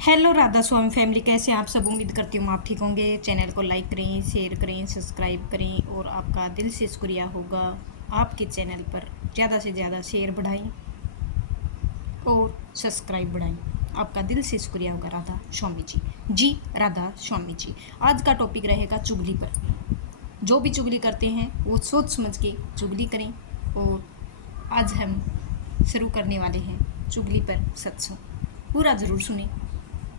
Hello Radha स्वामी family, कैसे हैं आप सब। उम्मीद करती हूँ आप ठीक होंगे। चैनल को लाइक करें, शेयर करें, सब्सक्राइब करें और आपका दिल से शुक्रिया होगा। आपके चैनल पर ज़्यादा से ज़्यादा शेयर बढ़ाएं और सब्सक्राइब बढ़ाएं। आपका दिल से शुक्रिया होगा राधा स्वामी जी। जी राधा स्वामी जी। आज का टॉपिक रहेगा चुगली पर। जो भी चुगली करते हैं वो सोच समझ के चुगली करें। और आज हम शुरू करने वाले हैं चुगली पर सत्संग। पूरा ज़रूर सुने,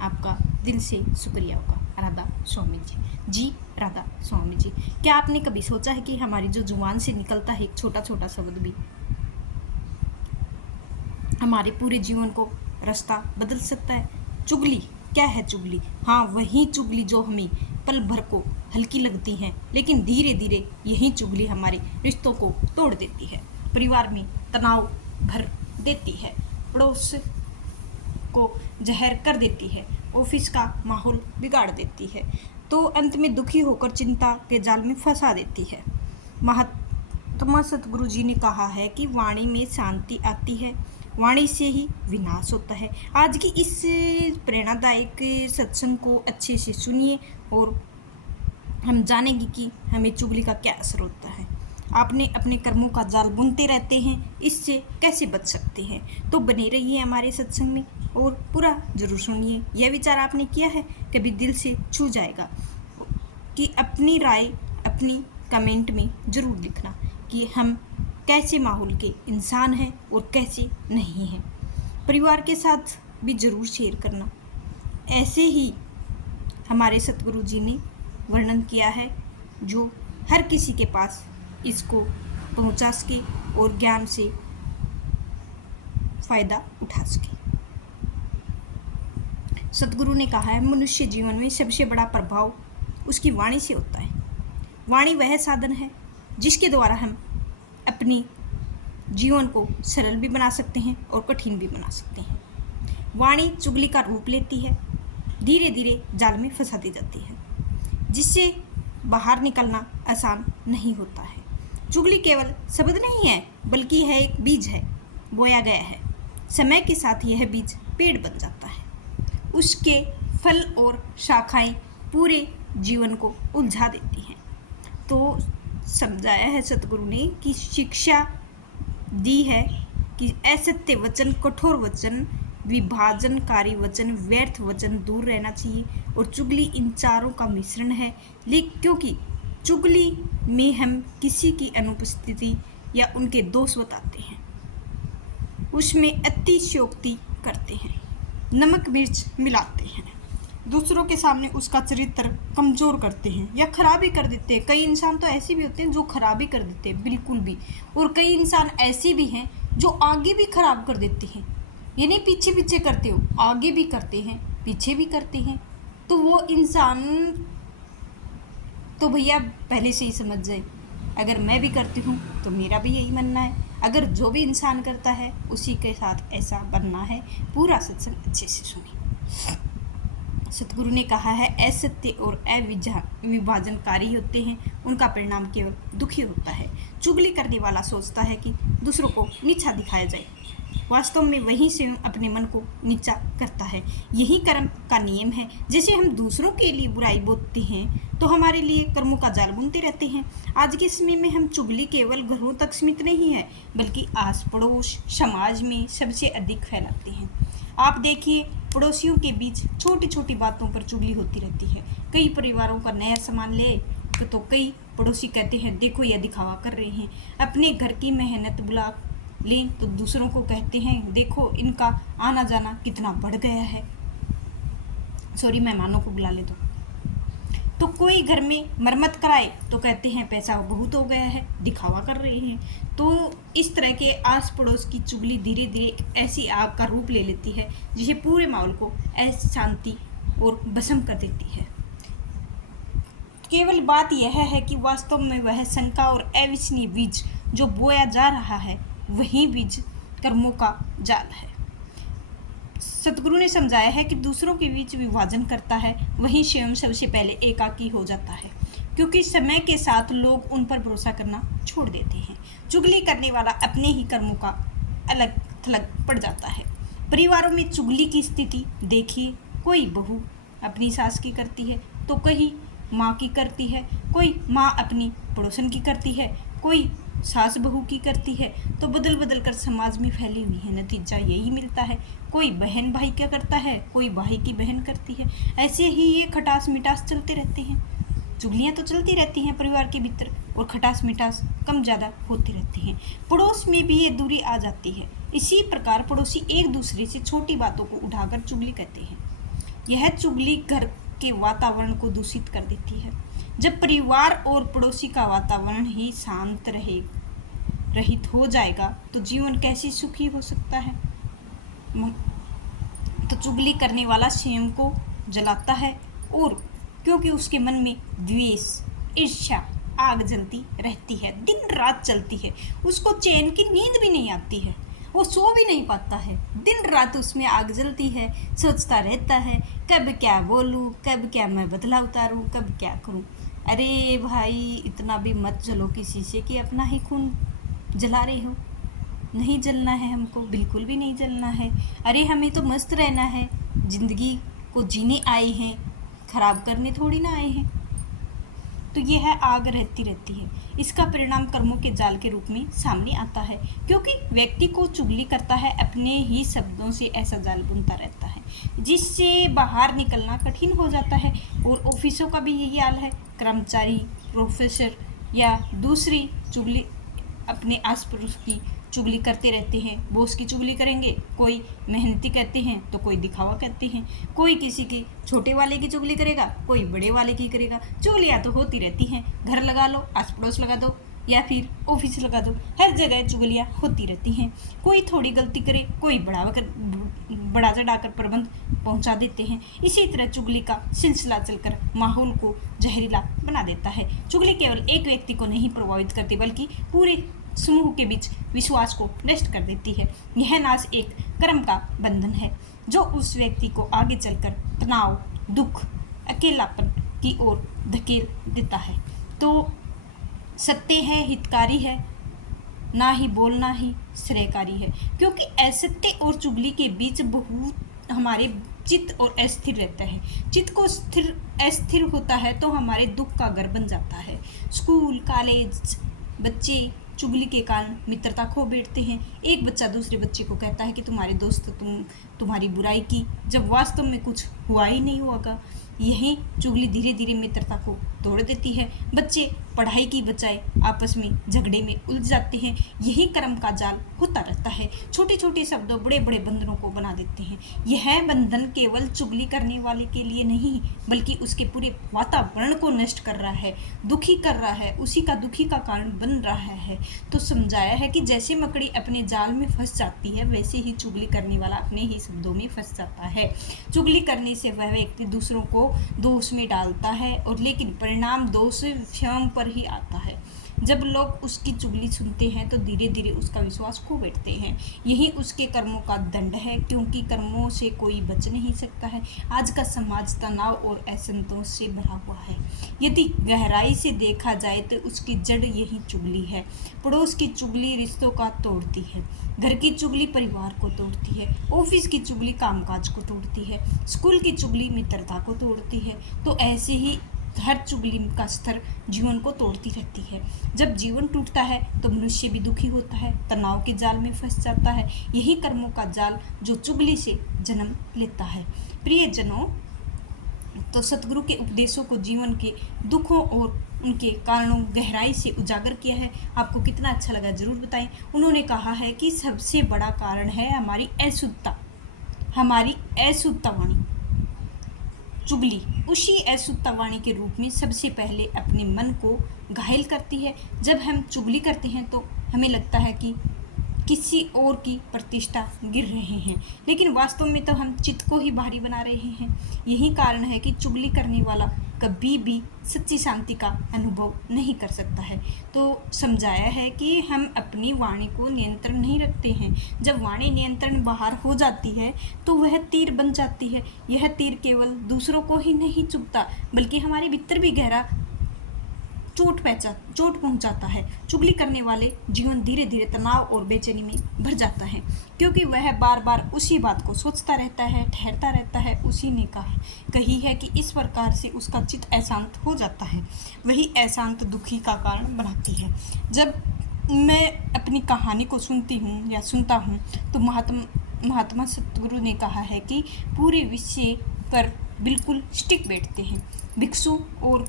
आपका दिल से शुक्रिया होगा राधा स्वामी जी। जी राधा स्वामी जी। क्या आपने कभी सोचा है कि हमारी जो जुबान से निकलता है एक छोटा छोटा शब्द भी हमारे पूरे जीवन को रास्ता बदल सकता है। चुगली क्या है? चुगली, हाँ वही चुगली जो हमें पल भर को हल्की लगती है, लेकिन धीरे धीरे यही चुगली हमारे रिश्तों को तोड़ देती है, परिवार में तनाव भर देती है, पड़ोस को जहर कर देती है, ऑफिस का माहौल बिगाड़ देती है, तो अंत में दुखी होकर चिंता के जाल में फंसा देती है। महात्मा सतगुरु जी ने कहा है कि वाणी में शांति आती है, वाणी से ही विनाश होता है। आज की इस प्रेरणादायक सत्संग को अच्छे से सुनिए और हम जानेंगे कि हमें चुगली का क्या असर होता है। आपने अपने कर्मों का जाल बुनते रहते हैं, इससे कैसे बच सकते हैं? तो बने रहिए हमारे सत्संग में और पूरा जरूर सुनिए। यह विचार आपने किया है, कभी दिल से छू जाएगा कि अपनी राय अपनी कमेंट में ज़रूर लिखना कि हम कैसे माहौल के इंसान हैं और कैसे नहीं हैं। परिवार के साथ भी ज़रूर शेयर करना। ऐसे ही हमारे सतगुरु जी ने वर्णन किया है, जो हर किसी के पास इसको पहुंचा सके और ज्ञान से फायदा उठा सके। सतगुरु ने कहा है, मनुष्य जीवन में सबसे बड़ा प्रभाव उसकी वाणी से होता है। वाणी वह साधन है जिसके द्वारा हम अपने जीवन को सरल भी बना सकते हैं और कठिन भी बना सकते हैं। वाणी चुगली का रूप लेती है, धीरे धीरे जाल में फंसा दी जाती है, जिससे बाहर निकलना आसान नहीं होता है। चुगली केवल शब्द नहीं है, बल्कि यह एक बीज है, बोया गया है। समय के साथ यह बीज पेड़ बन जाता है, उसके फल और शाखाएं पूरे जीवन को उलझा देती हैं। तो समझाया है सतगुरु ने कि शिक्षा दी है कि असत्य वचन, कठोर वचन, विभाजनकारी वचन, व्यर्थ वचन दूर रहना चाहिए। और चुगली इन चारों का मिश्रण है, लेकिन क्योंकि चुगली में हम किसी की अनुपस्थिति या उनके दोष बताते हैं, उसमें अतिशयोक्ति करते हैं, नमक मिर्च मिलाते हैं, दूसरों के सामने उसका चरित्र कमज़ोर करते हैं या खराबी कर देते हैं। कई इंसान तो ऐसे भी होते हैं जो खराबी कर देते हैं बिल्कुल भी, और कई इंसान ऐसे भी हैं जो आगे भी खराब कर देते हैं। ये नहीं पीछे पीछे करते हो, आगे भी करते हैं पीछे भी करते हैं। तो वो इंसान तो भैया पहले से ही समझ जाए, अगर मैं भी करती हूँ तो मेरा भी यही बनना है। अगर जो भी इंसान करता है उसी के साथ ऐसा बनना है। पूरा सत्संग अच्छे से सुनिए। सतगुरु ने कहा है, असत्य और अविभाजनकारी होते हैं, उनका परिणाम केवल दुखी होता है। चुगली करने वाला सोचता है कि दूसरों को नीचा दिखाया जाए, वास्तव में वही स्वयं अपने मन को नीचा करता है। यही कर्म का नियम है। जैसे हम दूसरों के लिए बुराई बोलते हैं तो हमारे लिए कर्मों का जाल बुनते रहते हैं। आज के समय में हम चुगली केवल घरों तक सीमित नहीं है, बल्कि आस पड़ोस समाज में सबसे अधिक फैलाते हैं। आप देखिए, पड़ोसियों के बीच छोटी छोटी बातों पर चुगली होती रहती है। कई परिवारों का नया सामान ले तो कई पड़ोसी कहते हैं, देखो यह दिखावा कर रहे हैं। अपने घर की मेहनत बुला लें तो दूसरों को कहते हैं, देखो इनका आना जाना कितना बढ़ गया है। सॉरी, मेहमानों को बुला ले तो कोई घर में मरम्मत कराए तो कहते हैं पैसा बहुत हो गया है, दिखावा कर रहे हैं। तो इस तरह के आस पड़ोस की चुगली धीरे धीरे ऐसी आग का रूप ले लेती है, जिसे पूरे माहौल को अशांति और भस्म कर देती है। केवल बात यह है कि वास्तव में वह शंका और अविश्वसनीय बीज जो बोया जा रहा है, वही बीज कर्मों का जाल है। सतगुरु ने समझाया है कि दूसरों के बीच विभाजन करता है, वही स्वयं सबसे पहले एकाकी हो जाता है, क्योंकि समय के साथ लोग उन पर भरोसा करना छोड़ देते हैं। चुगली करने वाला अपने ही कर्मों का अलग थलग पड़ जाता है। परिवारों में चुगली की स्थिति देखिए, कोई बहू अपनी सास की करती है, तो कहीं माँ की करती है, कोई माँ अपनी पड़ोसन की करती है, कोई सास बहू की करती है। तो बदल बदल कर समाज में फैली हुई है, नतीजा यही मिलता है। कोई बहन भाई क्या करता है, कोई भाई की बहन करती है। ऐसे ही ये खटास मिठास चलते रहते हैं। चुगलियाँ तो चलती रहती हैं परिवार के भीतर, और खटास मिठास कम ज़्यादा होती रहती हैं। पड़ोस में भी ये दूरी आ जाती है। इसी प्रकार पड़ोसी एक दूसरे से छोटी बातों को उठाकर चुगली कहते हैं। यह चुगली घर के वातावरण को दूषित कर देती है। जब परिवार और पड़ोसी का वातावरण ही शांत रहित हो जाएगा तो जीवन कैसे सुखी हो सकता है। तो चुगली करने वाला स्वयं को जलाता है, और क्योंकि उसके मन में द्वेष, ईर्ष्या, आग जलती रहती है, दिन रात चलती है। उसको चैन की नींद भी नहीं आती है, वो सो भी नहीं पाता है। दिन रात उसमें आग जलती है, सोचता रहता है कब क्या बोलूँ, कब क्या मैं बदला उतारूँ, कब क्या करूँ। अरे भाई, इतना भी मत जलो किसी से कि अपना ही खून जला रहे हो। नहीं जलना है हमको, बिल्कुल भी नहीं जलना है। अरे हमें तो मस्त रहना है, ज़िंदगी को जीने आए हैं, खराब करने थोड़ी ना आए हैं। तो यह आग रहती रहती है। इसका परिणाम कर्मों के जाल के रूप में सामने आता है, क्योंकि व्यक्ति को चुगली करता है, अपने ही शब्दों से ऐसा जाल बुनता रहता है जिससे बाहर निकलना कठिन हो जाता है। और ऑफिसों का भी यही हाल है। कर्मचारी, प्रोफेसर या दूसरी चुगली अपने आस पड़ोस की चुगली करते रहते हैं। बॉस की चुगली करेंगे, कोई मेहनती कहते हैं तो कोई दिखावा कहते हैं, कोई किसी के छोटे वाले की चुगली करेगा, कोई बड़े वाले की करेगा। चुगलियाँ तो होती रहती हैं। घर लगा लो, आस पड़ोस लगा दो, या फिर ऑफिस लगा दो, हर जगह चुगलियाँ होती रहती हैं। कोई थोड़ी गलती करे, कोई बड़ा चढ़ाकर प्रबंध पहुंचा देते हैं। इसी तरह चुगली का सिलसिला चलकर माहौल को जहरीला बना देता है। चुगली केवल एक व्यक्ति को नहीं प्रभावित करती, बल्कि पूरे समूह के बीच विश्वास को नष्ट कर देती है। यह नाश एक कर्म का बंधन है जो उस व्यक्ति को आगे चलकर तनाव, दुख, अकेलापन की ओर धकेल देता है। तो सत्य है, हितकारी है, ना ही बोलना ही श्रेयकारी है, क्योंकि असत्य और चुगली के बीच बहुत हमारे चित्त और अस्थिर रहता है। चित्त को अस्थिर होता है तो हमारे दुख का घर बन जाता है। स्कूल, कॉलेज, बच्चे चुगली के कारण मित्रता खो बैठते हैं। एक बच्चा दूसरे बच्चे को कहता है कि तुम्हारे दोस्त तुम्हारी बुराई की, जब वास्तव में कुछ हुआ ही नहीं होगा। यही चुगली धीरे धीरे मित्रता को तोड़ देती है। बच्चे पढ़ाई की बजाय आपस में झगड़े में उलझ जाते हैं। यही कर्म का जाल होता रहता है। छोटे छोटे शब्दों बड़े बड़े बंधनों को बना देते हैं। यह बंधन केवल चुगली करने वाले के लिए नहीं, बल्कि उसके पूरे वातावरण को नष्ट कर रहा है, दुखी कर रहा है, उसी का दुखी का कारण बन रहा है। तो समझाया है कि जैसे मकड़ी अपने जाल में फंस जाती है, वैसे ही चुगली करने वाला अपने ही शब्दों में फंस जाता है। चुगली करने से वह व्यक्ति दूसरों को दोष में डालता है, और लेकिन परिणाम दोष स्वयं पर ही आता है। जब लोग उसकी चुगली सुनते हैं तो धीरे धीरे उसका विश्वास खो बैठते हैं। यही उसके कर्मों का दंड है, क्योंकि कर्मों से कोई बच नहीं सकता है। आज का समाज तनाव और असंतोष से भरा हुआ है। यदि गहराई से देखा जाए तो उसकी जड़ यही चुगली है। पड़ोस की चुगली रिश्तों का तोड़ती है, घर की चुगली परिवार को तोड़ती है, ऑफिस की चुगली कामकाज को तोड़ती है, स्कूल की चुगली मित्रता को तोड़ती है। तो ऐसे ही हर चुगली का स्तर जीवन को तोड़ती रहती है। जब जीवन टूटता है तो मनुष्य भी दुखी होता है, तनाव के जाल में फंस जाता है। यही कर्मों का जाल जो चुगली से जन्म लेता है। प्रियजनों, तो सतगुरु के उपदेशों को जीवन के दुखों और उनके कारणों गहराई से उजागर किया है। आपको कितना अच्छा लगा जरूर बताएं। उन्होंने कहा है कि सबसे बड़ा कारण है हमारी अशुद्धता, हमारी अशुद्धता वाणी। चुगली उसी अशुद्धता वाणी के रूप में सबसे पहले अपने मन को घायल करती है। जब हम चुगली करते हैं तो हमें लगता है कि किसी और की प्रतिष्ठा गिर रहे हैं, लेकिन वास्तव में तो हम चित्त को ही भारी बना रहे हैं। यही कारण है कि चुगली करने वाला कभी भी सच्ची शांति का अनुभव नहीं कर सकता है। तो समझाया है कि हम अपनी वाणी को नियंत्रण नहीं रखते हैं। जब वाणी नियंत्रण बाहर हो जाती है तो वह तीर बन जाती है। यह तीर केवल दूसरों को ही नहीं चुभता, बल्कि हमारे भीतर भी गहरा चोट पहुंचाता है। चुगली करने वाले जीवन धीरे धीरे तनाव और बेचैनी में भर जाता है, क्योंकि वह बार बार उसी बात को सोचता रहता है, ठहरता रहता है। उसी ने कही है कि इस प्रकार से उसका चित्त अशांत हो जाता है। वही अशांत दुखी का कारण बनाती है। जब मैं अपनी कहानी को सुनती हूँ या सुनता हूँ तो महात्मा सतगुरु ने कहा है कि पूरे विषय पर बिल्कुल स्टिक बैठते हैं। भिक्षु और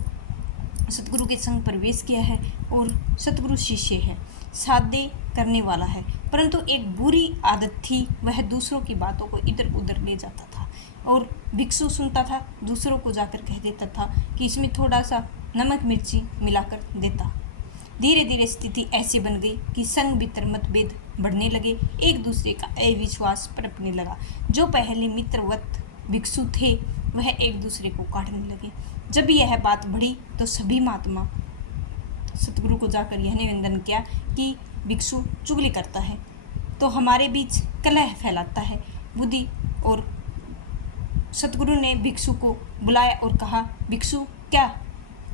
सतगुरु के संग प्रवेश किया है और सतगुरु शिष्य है, सादे करने वाला है, परंतु एक बुरी आदत थी, वह दूसरों की बातों को इधर उधर ले जाता था। और भिक्षु सुनता था, दूसरों को जाकर कह देता था कि इसमें थोड़ा सा नमक मिर्ची मिलाकर देता। धीरे धीरे स्थिति ऐसी बन गई कि संग भीतर मतभेद बढ़ने लगे, एक दूसरे का अविश्वास पनपने लगा। जो पहले मित्रवत भिक्षु थे वह एक दूसरे को काटने लगे। जब यह बात बढ़ी तो सभी महात्मा सतगुरु को जाकर यह निवेदन किया कि भिक्षु चुगली करता है तो हमारे बीच कलह फैलाता है बुद्धि। और सतगुरु ने भिक्षु को बुलाया और कहा, भिक्षु क्या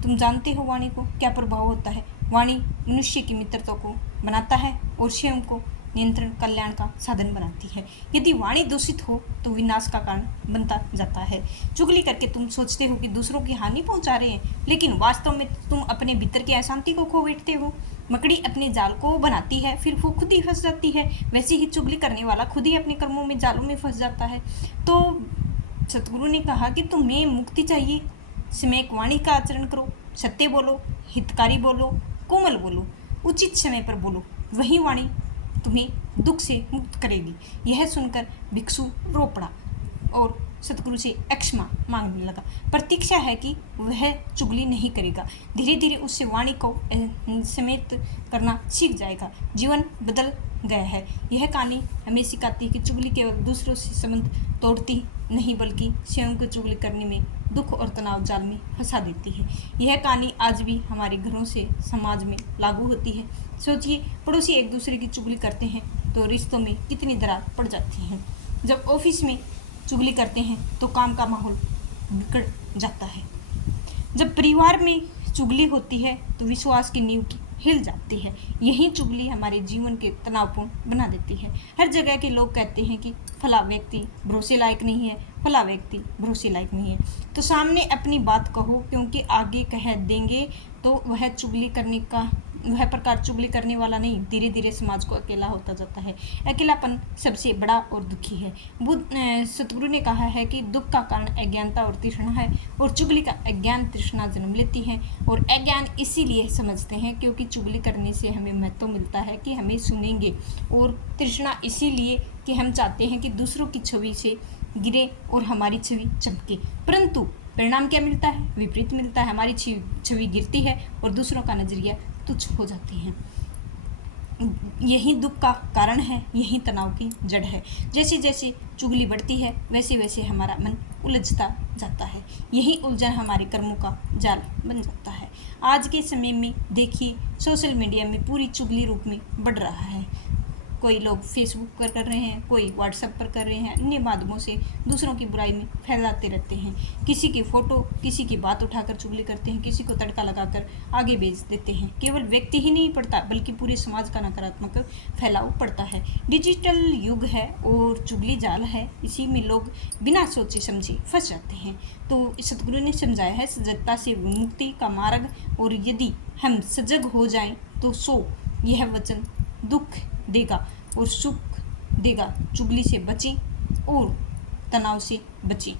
तुम जानते हो वाणी को क्या प्रभाव होता है? वाणी मनुष्य की मित्रता को बनाता है और स्वयं को नियंत्रण कल्याण का साधन बनाती है। यदि वाणी दूषित हो तो विनाश का कारण बनता जाता है। चुगली करके तुम सोचते हो कि दूसरों की हानि पहुंचा रहे हैं, लेकिन वास्तव में तुम अपने भीतर की अशांति को खो बैठते हो। मकड़ी अपने जाल को बनाती है, फिर वो खुद ही फंस जाती है। वैसे ही चुगली करने वाला खुद ही अपने कर्मों में जालों में फंस जाता है। तो सतगुरु ने कहा कि तुम्हें मुक्ति चाहिए, सम्यक वाणी का आचरण करो, सत्य बोलो, हितकारी बोलो, कोमल बोलो, उचित समय पर बोलो, वही वाणी तुम्हें दुख से मुक्त करेगी। यह सुनकर भिक्षु रो पड़ा और सतगुरु से क्षमा मांगने लगा। प्रतीक्षा है कि वह चुगली नहीं करेगा। धीरे धीरे उससे वाणी को समेत करना सीख जाएगा। जीवन बदल गया है। यह कहानी हमें सिखाती है कि चुगली केवल दूसरों से संबंध तोड़ती नहीं, बल्कि स्वयं को चुगली करने में दुख और तनाव जाल में फंसा देती है। यह कहानी आज भी हमारे घरों से समाज में लागू होती है। सोचिए, पड़ोसी एक दूसरे की चुगली करते हैं तो रिश्तों में कितनी दरार पड़ जाती है। जब ऑफिस में चुगली करते हैं तो काम का माहौल बिगड़ जाता है। जब परिवार में चुगली होती है तो विश्वास की नींव हिल जाती है। यही चुगली हमारे जीवन के तनावपूर्ण बना देती है। हर जगह के लोग कहते हैं कि फला व्यक्ति भरोसे लायक नहीं है, फला व्यक्ति भरोसे लायक नहीं है, तो सामने अपनी बात कहो, क्योंकि आगे कह देंगे तो वह प्रकार चुगली करने वाला नहीं, धीरे धीरे समाज को अकेला होता जाता है। अकेलापन सबसे बड़ा और दुखी है। सतगुरु ने कहा है कि दुख का कारण अज्ञानता और तृष्णा है, और चुगली का अज्ञान तृष्णा जन्म लेती है। और अज्ञान इसीलिए समझते हैं क्योंकि चुगली करने से हमें महत्व मिलता है कि हमें सुनेंगे, और तृष्णा इसीलिए कि हम चाहते हैं कि दूसरों की छवि से गिरे और हमारी छवि चमके, परंतु परिणाम क्या मिलता है? विपरीत मिलता है। हमारी छवि गिरती है और दूसरों का नजरिया तुच्छ हो जाती है। यही दुख का कारण है, यही तनाव की जड़ है। जैसे जैसे चुगली बढ़ती है वैसे वैसे हमारा मन उलझता जाता है। यही उलझन हमारे कर्मों का जाल बन जाता है। आज के समय में देखिए, सोशल मीडिया में पूरी चुगली रूप में बढ़ रहा है। कोई लोग फेसबुक पर कर रहे हैं, कोई व्हाट्सएप पर कर रहे हैं, अन्य माध्यमों से दूसरों की बुराई में फैलाते रहते हैं। किसी की फ़ोटो, किसी की बात उठाकर चुगली करते हैं, किसी को तड़का लगाकर आगे भेज देते हैं। केवल व्यक्ति ही नहीं पड़ता, बल्कि पूरे समाज का नकारात्मक फैलाव पड़ता है। डिजिटल युग है और चुगली जाल है, इसी में लोग बिना सोचे समझे फंस जाते हैं। तो सतगुरु ने समझाया है सजगता से विमुक्ति का मार्ग, और यदि हम सजग हो जाएं तो यह वचन दुख देगा और सुख देगा। चुगली से बचें और तनाव से बचें।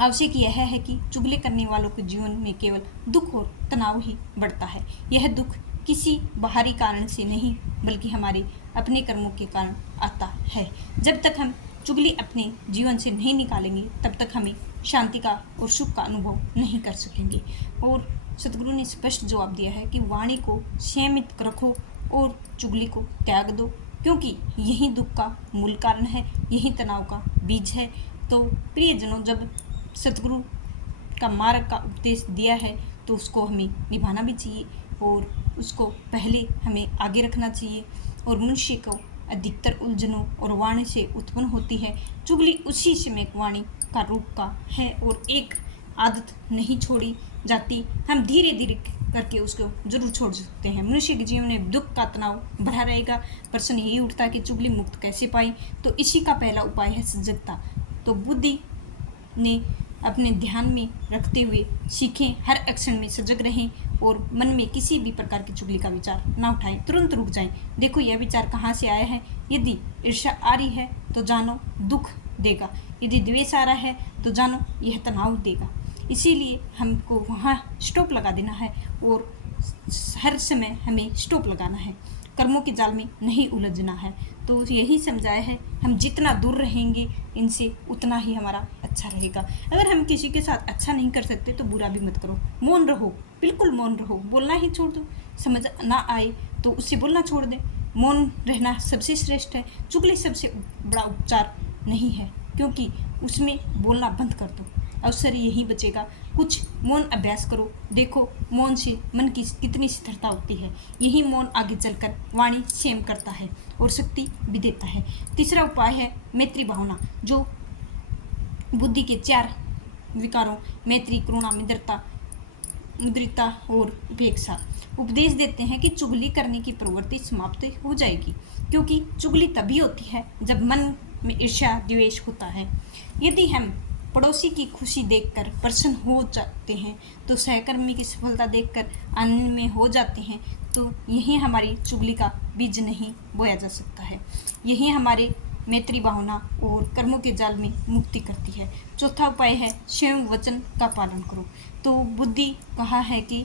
आवश्यक यह है कि चुगली करने वालों के जीवन में केवल दुख और तनाव ही बढ़ता है। यह दुख किसी बाहरी कारण से नहीं, बल्कि हमारे अपने कर्मों के कारण आता है। जब तक हम चुगली अपने जीवन से नहीं निकालेंगे, तब तक हमें शांति का और सुख का अनुभव नहीं कर सकेंगे। और सतगुरु ने स्पष्ट जवाब दिया है कि वाणी को संयमित रखो और चुगली को त्याग दो, क्योंकि यही दुख का मूल कारण है, यही तनाव का बीज है। तो प्रियजनों, जब सतगुरु का मार्ग का उपदेश दिया है तो उसको हमें निभाना भी चाहिए, और उसको पहले हमें आगे रखना चाहिए। और मनुष्य को अधिकतर उलझनों और वाणी से उत्पन्न होती है। चुगली उसी समय वाणी का रूप का है, और एक आदत नहीं छोड़ी जाती, हम धीरे धीरे करके उसको जरूर छोड़ सकते हैं। मनुष्य के जीवन में दुख का तनाव भरा रहेगा। प्रश्न यही उठता है कि चुगली मुक्त कैसे पाई। तो इसी का पहला उपाय है सजगता। तो बुद्धि ने अपने ध्यान में रखते हुए सीखें, हर एक्शन में सजग रहें और मन में किसी भी प्रकार की चुगली का विचार ना उठाएं, तुरंत रुक जाएं। देखो यह विचार कहाँ से आया है। यदि ईर्ष्या आ रही है तो जानो दुख देगा, यदि द्वेष आ रहा है तो जानो यह तनाव देगा। इसीलिए हमको वहाँ स्टॉप लगा देना है और हर समय हमें स्टॉप लगाना है, कर्मों के जाल में नहीं उलझना है। तो यही समझाया है, हम जितना दूर रहेंगे इनसे उतना ही हमारा अच्छा रहेगा। अगर हम किसी के साथ अच्छा नहीं कर सकते तो बुरा भी मत करो, मौन रहो, बिल्कुल मौन रहो, बोलना ही छोड़ दो। समझ ना आए तो उससे बोलना छोड़ दे, मौन रहना सबसे श्रेष्ठ है। चुगली सबसे बड़ा उपचार नहीं है, क्योंकि उसमें बोलना बंद कर दो, अवसर यही बचेगा। कुछ मौन अभ्यास करो, देखो मौन से मन की कितनी स्थिरता होती है। यही मौन आगे चलकर वाणी संयम करता है और शक्ति भी देता है। तीसरा उपाय है मैत्री भावना, जो बुद्धि के 4 विकारों मैत्री, करुणा, मुद्रिता और उपेक्षा उपदेश देते हैं कि चुगली करने की प्रवृत्ति समाप्त हो जाएगी, क्योंकि चुगली तभी होती है जब मन में ईर्ष्या द्वेष होता है। यदि हम पड़ोसी की खुशी देखकर प्रसन्न हो जाते हैं, तो सहकर्मी की सफलता देखकर आनंद में हो जाते हैं, तो यही हमारी चुगली का बीज नहीं बोया जा सकता है। यही हमारे मैत्री भावना और कर्मों के जाल में मुक्ति करती है। चौथा उपाय है स्वयं वचन का पालन करो। तो बुद्धि कहा है कि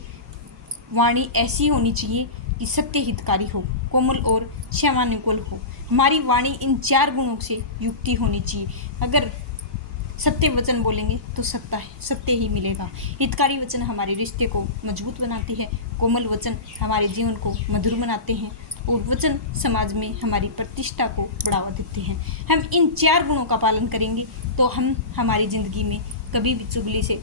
वाणी ऐसी होनी चाहिए कि सत्य हितकारी हो, कोमल और क्षमानुकूल हो। हमारी वाणी इन 4 गुणों से युक्ति होनी चाहिए। अगर सत्य वचन बोलेंगे तो सत्य ही मिलेगा। हितकारी वचन हमारे रिश्ते को मजबूत बनाते हैं, कोमल वचन हमारे जीवन को मधुर बनाते हैं और वचन समाज में हमारी प्रतिष्ठा को बढ़ावा देते हैं। हम इन 4 गुणों का पालन करेंगे तो हम हमारी ज़िंदगी में कभी भी चुगली से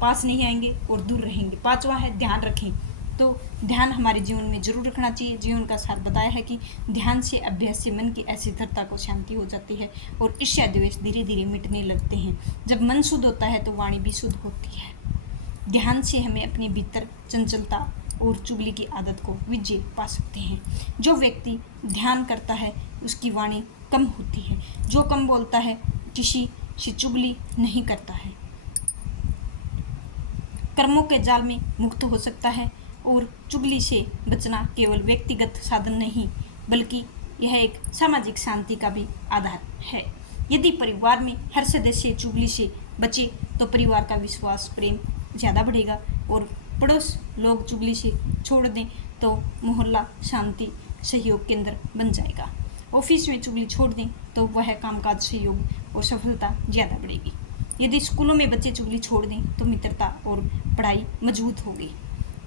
पास नहीं आएंगे और दूर रहेंगे। 5वां है ध्यान रखें। तो ध्यान हमारे जीवन में जरूर रखना चाहिए। जीवन का सार बताया है कि ध्यान से, अभ्यास से मन की अस्थिरता को शांति हो जाती है और ईर्ष्या द्वेष धीरे धीरे मिटने लगते हैं। जब मन शुद्ध होता है तो वाणी भी शुद्ध होती है। ध्यान से हमें अपने भीतर चंचलता और चुगली की आदत को विजय पा सकते हैं। जो व्यक्ति ध्यान करता है उसकी वाणी कम होती है, जो कम बोलता है किसी से चुगली नहीं करता है, कर्मों के जाल में मुक्त हो सकता है। और चुगली से बचना केवल व्यक्तिगत साधन नहीं, बल्कि यह एक सामाजिक शांति का भी आधार है। यदि परिवार में हर सदस्य चुगली से बचे तो परिवार का विश्वास, प्रेम ज़्यादा बढ़ेगा और पड़ोस लोग चुगली से छोड़ दें तो मोहल्ला शांति सहयोग केंद्र बन जाएगा। ऑफिस में चुगली छोड़ दें तो वह कामकाज, सहयोग और सफलता ज़्यादा बढ़ेगी। यदि स्कूलों में बच्चे चुगली छोड़ दें तो मित्रता और पढ़ाई मजबूत होगी।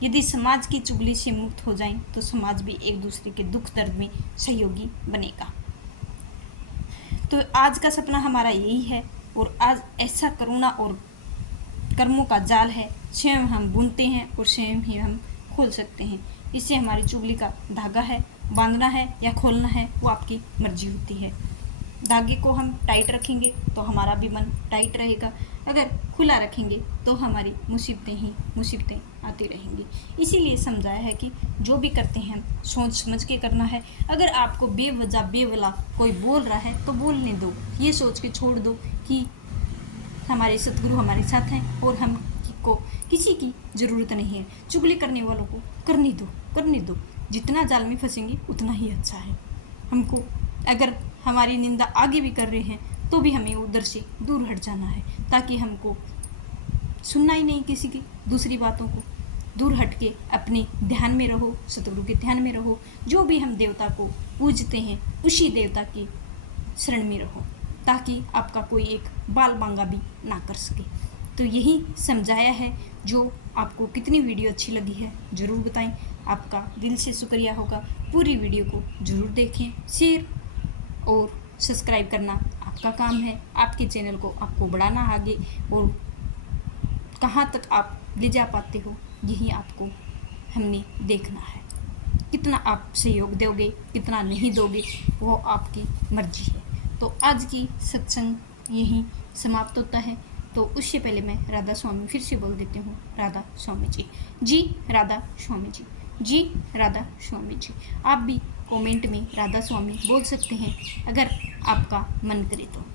यदि समाज की चुगली से मुक्त हो जाएं तो समाज भी एक दूसरे के दुख दर्द में सहयोगी बनेगा। तो आज का सपना हमारा यही है और आज ऐसा करुणा और कर्मों का जाल है, स्वयं हम बुनते हैं और स्वयं ही हम खोल सकते हैं। इससे हमारी चुगली का धागा है, बांधना है या खोलना है वो आपकी मर्जी होती है। धागे को हम टाइट रखेंगे तो हमारा भी मन टाइट रहेगा, अगर खुला रखेंगे तो हमारी मुसीबतें ही मुसीबतें आती रहेंगी। इसीलिए समझाया है कि जो भी करते हैं सोच समझ के करना है। अगर आपको बेवजह बेवला कोई बोल रहा है तो बोलने दो, ये सोच के छोड़ दो कि हमारे सतगुरु हमारे साथ हैं और हम को किसी की ज़रूरत नहीं है। चुगली करने वालों को करने दो। जितना जाल में फंसेंगे उतना ही अच्छा है। हमको अगर हमारी निंदा आगे भी कर रहे हैं तो भी हमें उधर से दूर हट जाना है, ताकि हमको सुनना ही नहीं किसी की दूसरी बातों को। दूर हट के अपने ध्यान में रहो, सतगुरु के ध्यान में रहो। जो भी हम देवता को पूजते हैं उसी देवता की शरण में रहो, ताकि आपका कोई एक बाल बांगा भी ना कर सके। तो यही समझाया है। जो आपको कितनी वीडियो अच्छी लगी है ज़रूर बताएं। आपका दिल से शुक्रिया होगा। पूरी वीडियो को ज़रूर देखें, शेयर और सब्सक्राइब करना आपका काम है। आपके चैनल को आपको बढ़ाना आगे और कहाँ तक आप ले जा पाते हो यही आपको हमने देखना है। कितना आप सहयोग दोगे, कितना नहीं दोगे, वो आपकी मर्जी है। तो आज की सत्संग यहीं समाप्त होता है। तो उससे पहले मैं राधा स्वामी फिर से बोल देती हूँ, राधा स्वामी जी। जी राधा स्वामी जी। जी राधा स्वामी जी। आप भी कमेंट में राधा स्वामी बोल सकते हैं अगर आपका मन करे तो।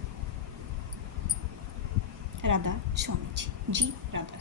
राधा स्वामी जी। जी राधा